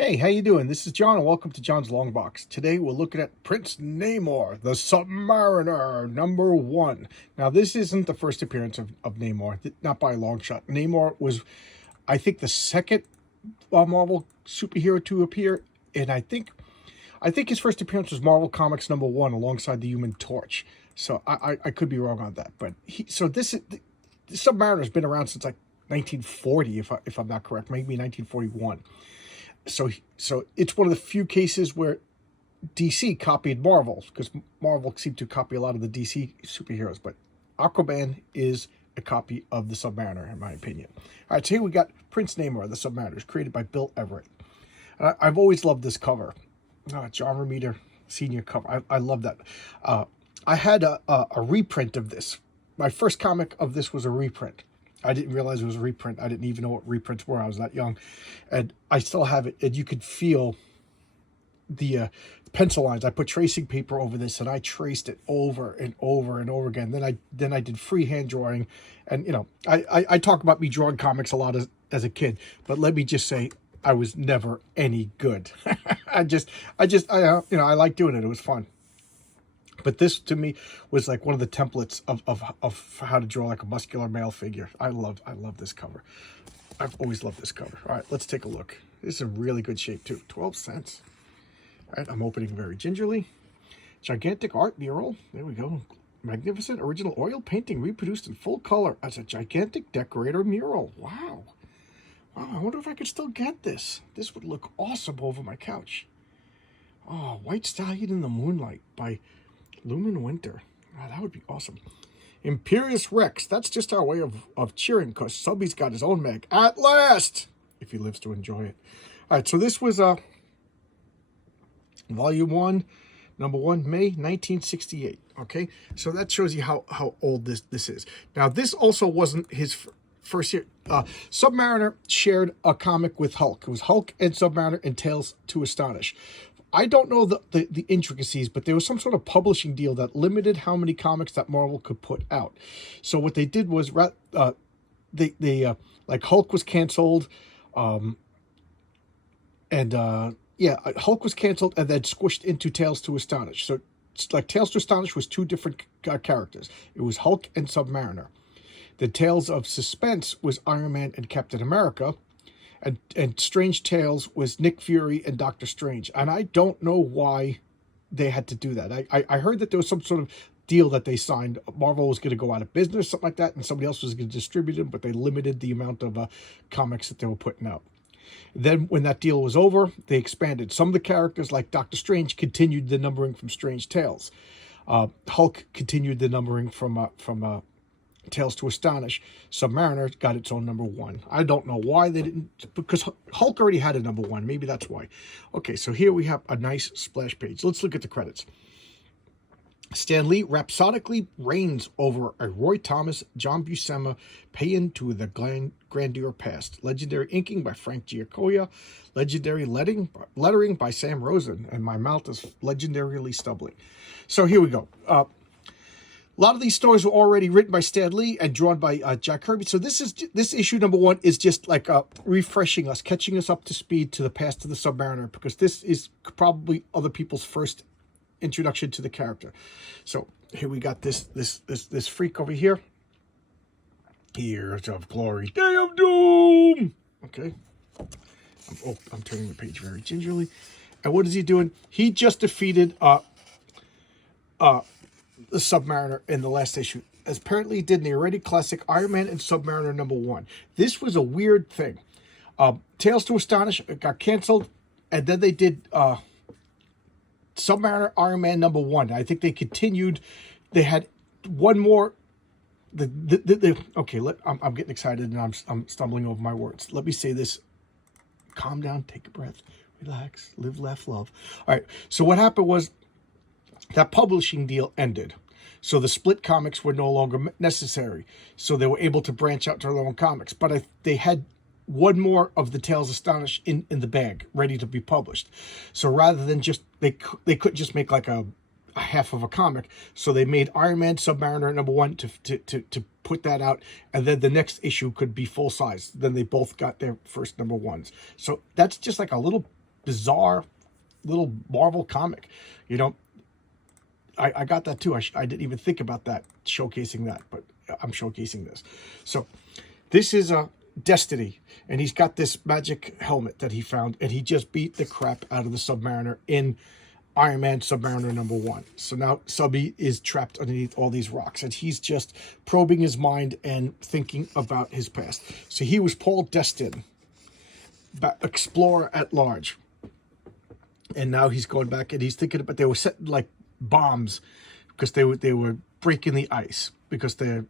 Hey, how you doing? This is John, and welcome to John's Long Box. Today we're looking at Prince Namor, the Submariner, #1. Now, this isn't the first appearance of Namor, not by a long shot. Namor was, I think, the second Marvel superhero to appear, and I think his first appearance was Marvel Comics #1 alongside the Human Torch. So I could be wrong on that, but the Submariner's been around since like 1940, if I'm not correct, maybe 1941. So it's one of the few cases where DC copied Marvel, because Marvel seemed to copy a lot of the DC superheroes, but Aquaman is a copy of the Submariner, in my opinion. All right, so here we got Prince Namor, the Submariner, created by Bill Everett. And I've always loved this cover. John Romita Sr. cover. I love that. I had a reprint of this. My first comic of this was a reprint. I didn't realize it was a reprint. I didn't even know what reprints were. I was that young. And I still have it. And you could feel the pencil lines. I put tracing paper over this, and I traced it over and over and over again. Then I did freehand drawing. And, I talk about me drawing comics a lot as a kid. But let me just say, I was never any good. I like doing it. It was fun. But this, to me, was like one of the templates of how to draw like a muscular male figure. I love this cover. I've always loved this cover. All right, let's take a look. This is in really good shape, too. 12 cents. All right, I'm opening very gingerly. Gigantic art mural. There we go. Magnificent original oil painting reproduced in full color as a gigantic decorator mural. Wow. Wow, I wonder if I could still get this. This would look awesome over my couch. Oh, White Stallion in the Moonlight by Lumen Winter. Oh, that would be awesome. Imperious Rex. That's just our way of cheering, because Subby's got his own mag at last, if he lives to enjoy it. All right, so this was Volume 1, #1, May 1968. Okay, so that shows you how old this is. Now, this also wasn't his first year. Submariner shared a comic with Hulk. It was Hulk and Submariner and Tales to Astonish. I don't know the intricacies, but there was some sort of publishing deal that limited how many comics that Marvel could put out. So what they did was, like Hulk was canceled, Hulk was canceled and then squished into Tales to Astonish. So like Tales to Astonish was two different characters. It was Hulk and Submariner. The Tales of Suspense was Iron Man and Captain America. And Strange Tales was Nick Fury and Doctor Strange. And I don't know why they had to do that. I heard that there was some sort of deal that they signed. Marvel was going to go out of business, something like that, and somebody else was going to distribute them, but they limited the amount of comics that they were putting out. Then when that deal was over, they expanded. Some of the characters, like Doctor Strange, continued the numbering from Strange Tales. Hulk continued the numbering from Tales to Astonish. Submariner got its own #1. I don't know why they didn't, because Hulk already had a #1. Maybe that's why. Okay, so here we have a nice splash page. Let's look at the credits. Stan Lee rhapsodically reigns over a Roy Thomas, John Buscema paean to the grandeur past. Legendary inking by Frank Giacoia. Legendary lettering by Sam Rosen. And my mouth is legendarily stumbling. So here we go. A lot of these stories were already written by Stan Lee and drawn by Jack Kirby. So this issue #1 is just like refreshing us, catching us up to speed to the past of the Submariner, because this is probably other people's first introduction to the character. So here we got this freak over here. Years of Glory, Day of Doom. Okay. I'm turning the page very gingerly. And what is he doing? He just defeated the Submariner in the last issue, as apparently he did in the already classic Iron Man and Submariner #1. This was a weird thing. Tales to Astonish got canceled, and then they did Submariner Iron Man #1. I think they continued. They had one more. Okay, I'm getting excited and I'm stumbling over my words. Let me say this. Calm down, take a breath, relax, live, laugh, love. All right. So what happened was, that publishing deal ended. So the split comics were no longer necessary. So they were able to branch out to their own comics. But they had one more of the Tales Astonish in the bag, ready to be published. So rather than just, they couldn't just make like a half of a comic. So they made Iron Man Submariner #1 to put that out. And then the next issue could be full size. Then they both got their first #1s. So that's just like a little bizarre little Marvel comic. You know, I got that too. I didn't even think about that, showcasing that, but I'm showcasing this. So this is a Destiny, and he's got this magic helmet that he found, and he just beat the crap out of the Submariner in Iron Man Submariner #1. So now Subby is trapped underneath all these rocks, and he's just probing his mind and thinking about his past. So he was Paul Destin, explorer at large, and now he's going back and he's thinking about, they were setting like bombs because they were breaking the ice, because they're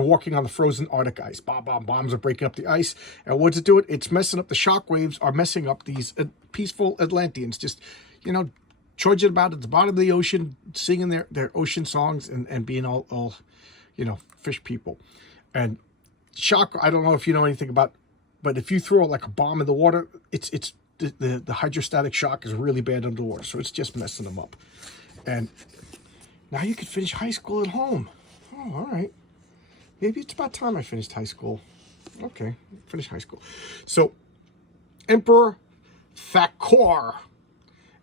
walking on the frozen Arctic ice. Bombs are breaking up the ice, and what's it doing? It's messing up. The shock waves are messing up these peaceful Atlanteans, just, you know, trudging about at the bottom of the ocean, singing their ocean songs and being all, you know, fish people. And shock, I don't know if you know anything about, but if you throw like a bomb in the water, it's the hydrostatic shock is really bad underwater, so it's just messing them up. And now you can finish high school at home. Oh, all right. Maybe it's about time I finished high school. Okay, finish high school. So, Emperor Thakor,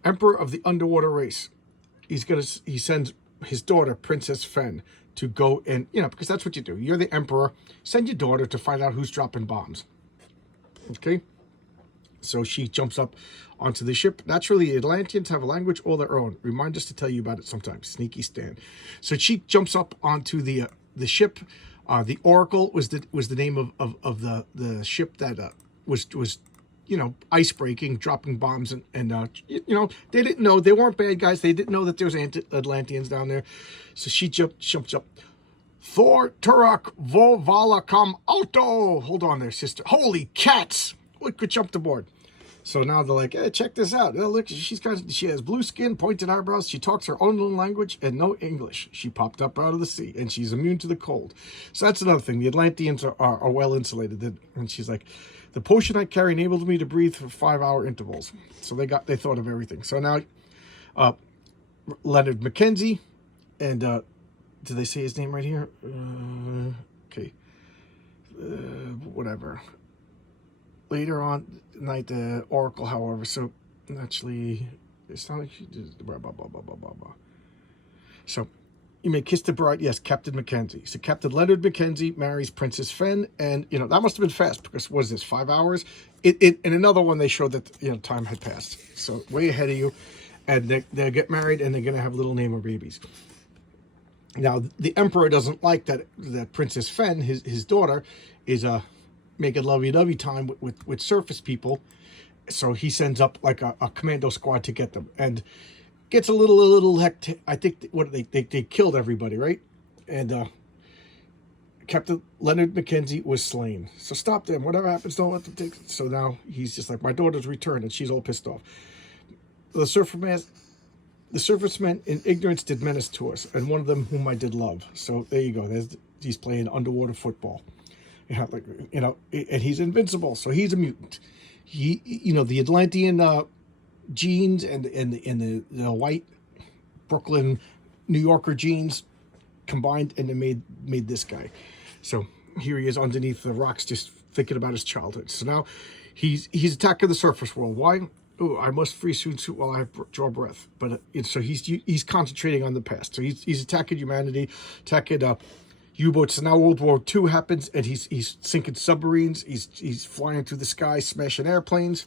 Emperor of the underwater race, he sends his daughter, Princess Fen, to go and, you know, because that's what you do. You're the emperor. Send your daughter to find out who's dropping bombs. Okay? So she jumps up onto the ship. Naturally, Atlanteans have a language all their own. Remind us to tell you about it sometimes. Sneaky Stan. So she jumps up onto the ship. The Oracle was the name of the ship that was you know, ice breaking, dropping bombs, and you know, they didn't know, they weren't bad guys. They didn't know that there was Atlanteans down there. So she jumps up. Thor Turak Vovala Kam Auto. Hold on there, sister. Holy cats! Look, we jumped aboard. So now they're like, hey, check this out. Oh, look, she has blue skin, pointed eyebrows. She talks her own language and no English. She popped up out of the sea, and she's immune to the cold. So that's another thing. The Atlanteans are well insulated. And she's like, the potion I carry enabled me to breathe for 5-hour intervals. So they thought of everything. So now, Leonard Mackenzie, and did they say his name right here? Okay, whatever. Later on night, the Oracle, however, so actually, it's not like she did blah, blah, blah, blah, blah, blah, blah. So, you may kiss the bride. Yes, Captain Mackenzie. So Captain Leonard Mackenzie marries Princess Fen, and, you know, that must have been fast, because what is this, 5 hours? In another one, they showed that, you know, time had passed. So, way ahead of you, and they get married, and they're going to have little Namor babies. Now, the Emperor doesn't like that Princess Fen, his daughter, is making lovey-dovey time with surface people, so he sends up like a commando squad to get them, and gets a little hectic. I think they killed everybody, right? And Captain Leonard Mackenzie was slain. So stop them. Whatever happens, don't let them take. So now he's just like, my daughter's returned, and she's all pissed off. The surfacemen in ignorance did menace to us, and one of them whom I did love. So there you go. He's playing underwater football. Yeah, like, you know, and he's invincible, so he's a mutant. He, you know, the Atlantean genes and the white Brooklyn, New Yorker genes combined, and they made this guy. So here he is underneath the rocks, just thinking about his childhood. So now he's attacking the surface world. Why? Oh, I must free soon suit while I draw breath. But so he's concentrating on the past. So he's attacking humanity, attacking U-boats. So now World War II happens, and he's sinking submarines. He's flying through the sky, smashing airplanes.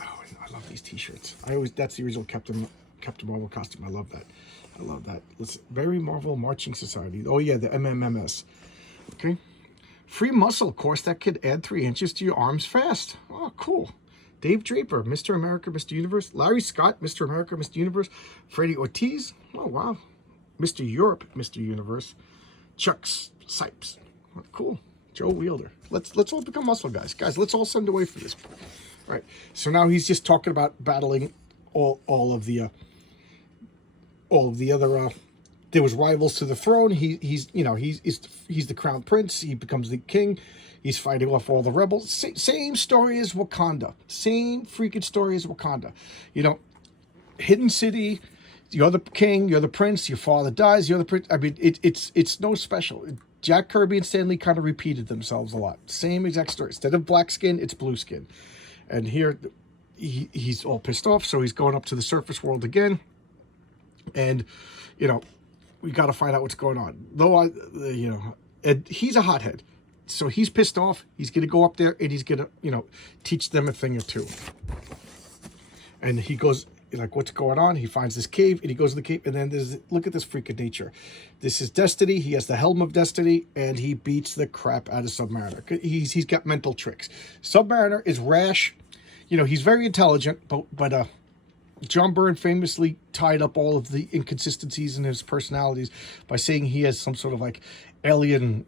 Oh, I love these T-shirts. That's the original Captain Marvel costume. I love that. It's very Marvel Marching Society. Oh yeah, the MMMS. Okay. Free muscle course that could add 3 inches to your arms fast. Oh, cool. Dave Draper, Mr. America, Mr. Universe. Larry Scott, Mr. America, Mr. Universe. Freddie Ortiz. Oh, wow. Mr. Europe, Mr. Universe. Chuck Sipes. Oh, cool. Joe Wielder. Let's all become muscle guys. Guys, let's all send away for this. All right. So now he's just talking about battling all of the other there was rivals to the throne. He's the crown prince. He becomes the king. He's fighting off all the rebels. Same story as Wakanda. Same freaking story as Wakanda. You know, hidden city. You're the king. You're the prince. Your father dies. You're the prince. I mean, it's no special. Jack Kirby and Stan Lee kind of repeated themselves a lot. Same exact story. Instead of black skin, it's blue skin. And here he's all pissed off, so he's going up to the surface world again. And, you know, we got to find out what's going on. Though, you know, and he's a hothead. So he's pissed off. He's going to go up there and he's going to, you know, teach them a thing or two. And he goes, like, what's going on? He finds this cave and he goes to the cave. And then there's, look at this freak of nature. This is Destiny. He has the helm of Destiny and he beats the crap out of Submariner. He's got mental tricks. Submariner is rash. You know, he's very intelligent, but John Byrne famously tied up all of the inconsistencies in his personalities by saying he has some sort of like alien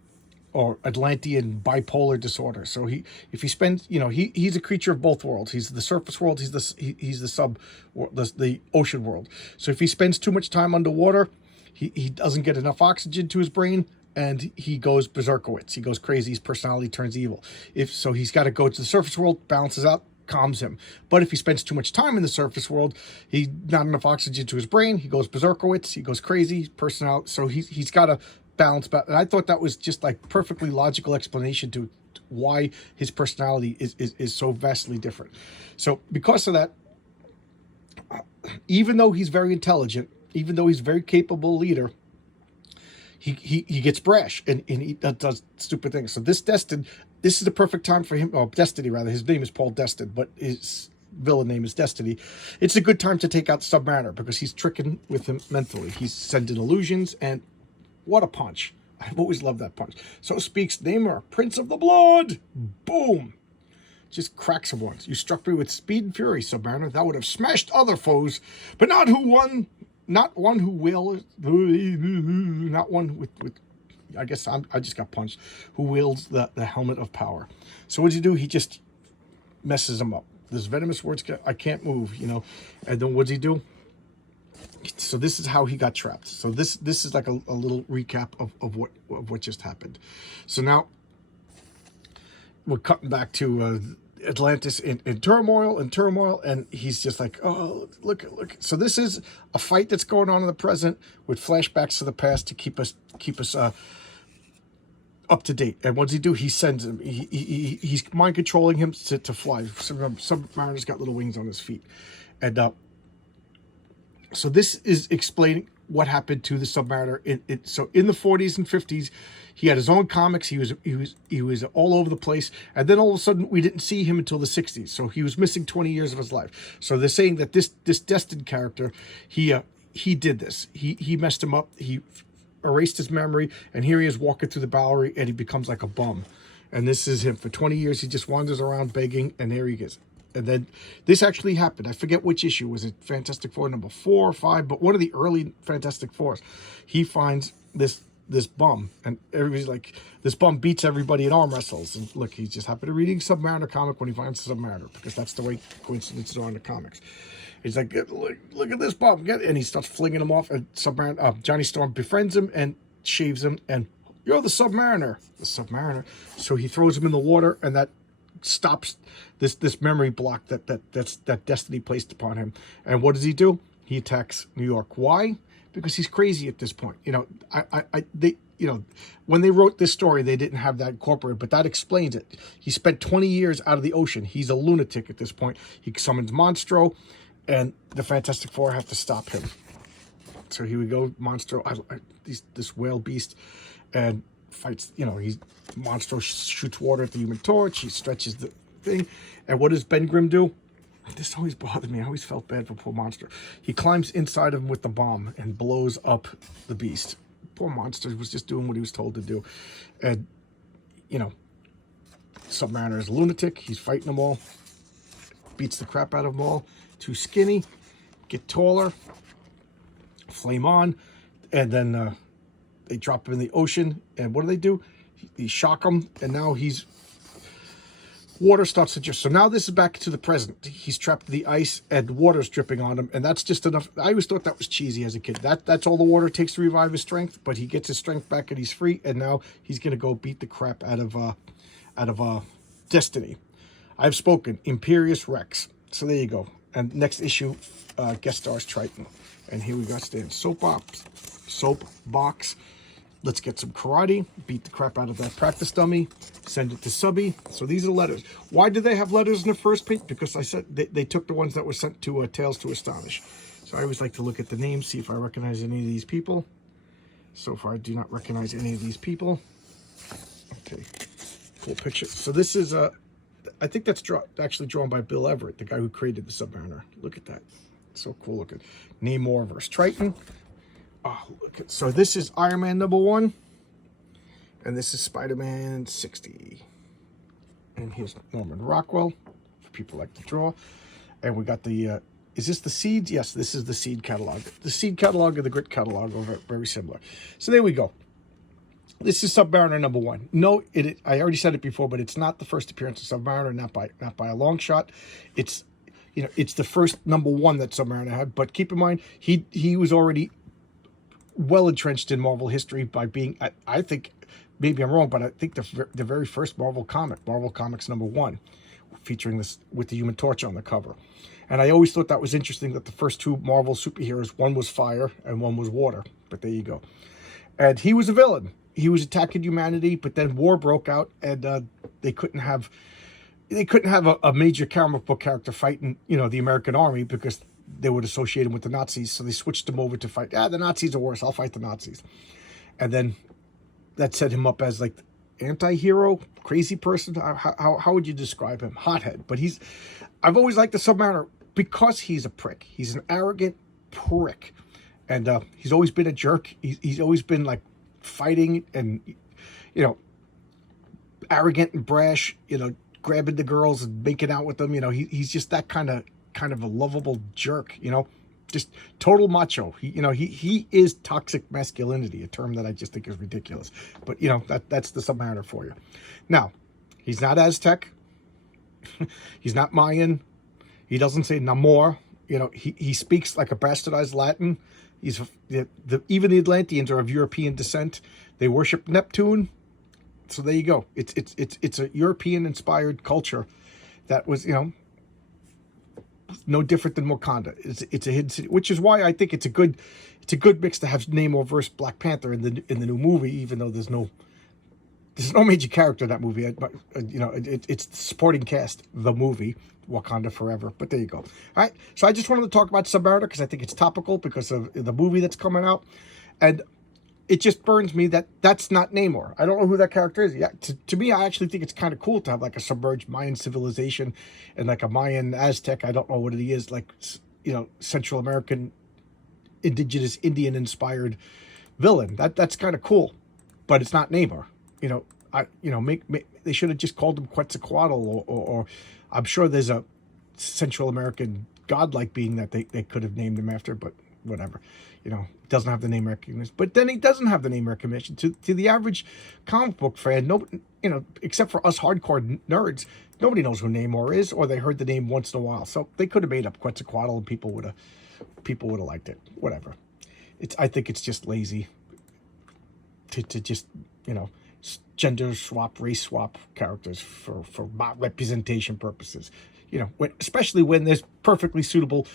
or Atlantean bipolar disorder. So if he spends, you know, he's a creature of both worlds. He's the surface world. He's the ocean world. So if he spends too much time underwater, he doesn't get enough oxygen to his brain, and he goes berserkowitz. He goes crazy. His personality turns evil. So he's got to go to the surface world, balances out, calms him. But if he spends too much time in the surface world, he not enough oxygen to his brain. He goes berserkowitz. He goes crazy. Personality. So he's got to balance back. And I thought that was just like perfectly logical explanation to why his personality is so vastly different. So because of that, even though he's very intelligent, even though he's a very capable leader, he gets brash and he does stupid things. So this is the perfect time for him. Oh, Destiny rather. His name is Paul Destin, but his villain name is Destiny. It's a good time to take out Submariner because he's tricking with him mentally. He's sending illusions, and what a punch. I've always loved that punch. So speaks Namor, Prince of the Blood. Boom. Just cracks him once. You struck me with speed and fury, Submariner. That would have smashed other foes, but not one who will, not one with I guess I just got punched, who wields the helmet of power. So what does he do? He just messes him up. This venomous words, I can't move, you know. And then what does he do? So this is how he got trapped. So this is like a little recap of what just happened. So now we're cutting back to Atlantis in turmoil, and he's just like, oh, look. So this is a fight that's going on in the present with flashbacks to the past to keep us up to date. And what does he do? He sends him. He's mind controlling him to fly. Submariner's got little wings on his feet, and so this is explaining what happened to the Submariner. So in the 40s and 50s, he had his own comics. He was all over the place, and then all of a sudden we didn't see him until the 60s. So he was missing 20 years of his life. So they're saying that this destined character, he did this. He messed him up. He erased his memory, and here he is walking through the Bowery, and he becomes like a bum. And this is him. For 20 years, he just wanders around begging, and there he is. And then this actually happened. I forget which issue. Was it Fantastic Four number 4 or 5? But one of the early Fantastic Fours. He finds this bum. And everybody's like, this bum beats everybody in arm wrestles. And look, he's just happened to reading Submariner comic when he finds Submariner. Because that's the way coincidences are in the comics. He's like, look at this bum. And he starts flinging him off. And Johnny Storm befriends him and shaves him. And you're the Submariner. The Submariner. So he throws him in the water. And that stops this memory block that Destiny placed upon him. And what does he do? He attacks New York. Why? Because he's crazy at this point. You know, they when they wrote this story, they didn't have that incorporated, but that explains it. He spent 20 years out of the ocean. He's a lunatic at this point. He summons Monstro, and the Fantastic Four have to stop him. So here we go, Monstro, this whale beast, and fights. You know, Monstro shoots water at the Human Torch. He stretches the thing, and what does Ben Grimm do? This always bothered me. I always felt bad for poor Monster. He climbs inside of him with the bomb and blows up the beast. Poor Monster was just doing what he was told to do, and you know, Submariner is a lunatic. He's fighting them all, beats the crap out of them all. Too skinny, get taller, flame on, and then they drop him in the ocean. And what do? He shock him, and now water starts to just. So now this is back to the present. He's trapped in the ice, and water's dripping on him, and that's just enough. I always thought that was cheesy as a kid. That's all the water takes to revive his strength. But he gets his strength back, and he's free. And now he's gonna go beat the crap out of Destiny. I've spoken. Imperious Rex. So there you go. And next issue, guest stars Triton. And here we got Stan Soapbox. Let's get some karate, beat the crap out of that practice dummy, send it to subby. So these are letters. Why do they have letters in the first page? Because I said they took the ones that were sent to Tales to Astonish. So I always like to look at the names, see if I recognize any of these people. So far, I do not recognize any of these people. Okay, cool picture. So this is, I think that's actually drawn by Bill Everett, the guy who created the Submariner. Look at that. So cool looking. Namor versus Triton. Oh, look at, so this is Iron Man #1, and this is Spider-Man 60. And here's Norman Rockwell, for people who like to draw. And we got the, is this the Seeds? Yes, this is the Seed catalog. The Seed catalog and the Grit catalog are very similar. So there we go. This is Submariner #1. No, I already said it before, but it's not the first appearance of Submariner, not by a long shot. It's, you know, it's the first #1 that Submariner had. But keep in mind, he was already well entrenched in Marvel history by being, I think, maybe I'm wrong, but I think the very first Marvel comic, Marvel Comics #1, featuring this with the Human Torch on the cover. And I always thought that was interesting that the first two Marvel superheroes, one was fire and one was water. But there you go. And he was a villain. He was attacking humanity, but then war broke out, and they couldn't have a major comic book character fighting, you know, the American army, because they would associate him with the Nazis. So they switched him over to fight. The Nazis are worse. I'll fight the Nazis. And then that set him up as like anti-hero, crazy person. How would you describe him? Hothead. But I've always liked the Submariner because he's a prick. He's an arrogant prick. And he's always been a jerk. He's always been like fighting and, you know, arrogant and brash, you know, grabbing the girls and making out with them. You know, he's just that kind of a lovable jerk, you know, just total macho. He is toxic masculinity, a term that I just think is ridiculous. But, you know, that's the Submariner for you. Now, he's not Aztec. He's not Mayan. He doesn't say Namor. You know, he speaks like a bastardized Latin. Even the Atlanteans are of European descent. They worship Neptune. So there you go. It's a European-inspired culture that was, you know, no different than Wakanda. It's a hidden city, which is why I think it's a good mix to have Namor versus Black Panther in the new movie, even though there's no major character in that movie. But you know, it's the supporting cast, the movie Wakanda Forever. But there you go. All right. So I just wanted to talk about Submariner because I think it's topical because of the movie that's coming out, and it just burns me that that's not Namor. I don't know who that character is. Yeah, to me, I actually think it's kind of cool to have like a submerged Mayan civilization and like a Mayan Aztec. I don't know what it is, like, you know, Central American, indigenous Indian inspired villain. That's kind of cool, but it's not Namor. You know, they should have just called him Quetzalcoatl, or I'm sure there's a Central American godlike being that they could have named him after, but whatever. You know, doesn't have the name recognition. But then he doesn't have the name recognition. To the average comic book fan, nobody, you know, except for us hardcore nerds, nobody knows who Namor is, or they heard the name once in a while. So they could have made up Quetzalcoatl and people would have liked it. Whatever. I think it's just lazy to just, you know, gender swap, race swap characters for representation purposes. You know, especially when there's perfectly suitable,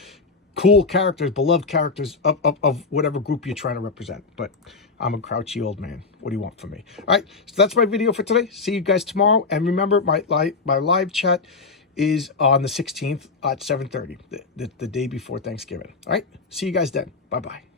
cool characters, beloved characters of whatever group you're trying to represent. But I'm a grouchy old man. What do you want from me? All right, so that's my video for today. See you guys tomorrow. And remember, my live chat is on the 16th at 7:30, the day before Thanksgiving. All right, see you guys then. Bye-bye.